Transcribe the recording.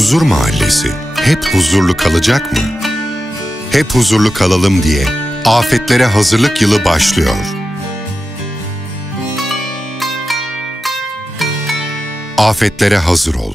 Huzur Mahallesi hep huzurlu kalacak mı? Hep huzurlu kalalım diye afetlere hazırlık yılı başlıyor. Afetlere hazır ol.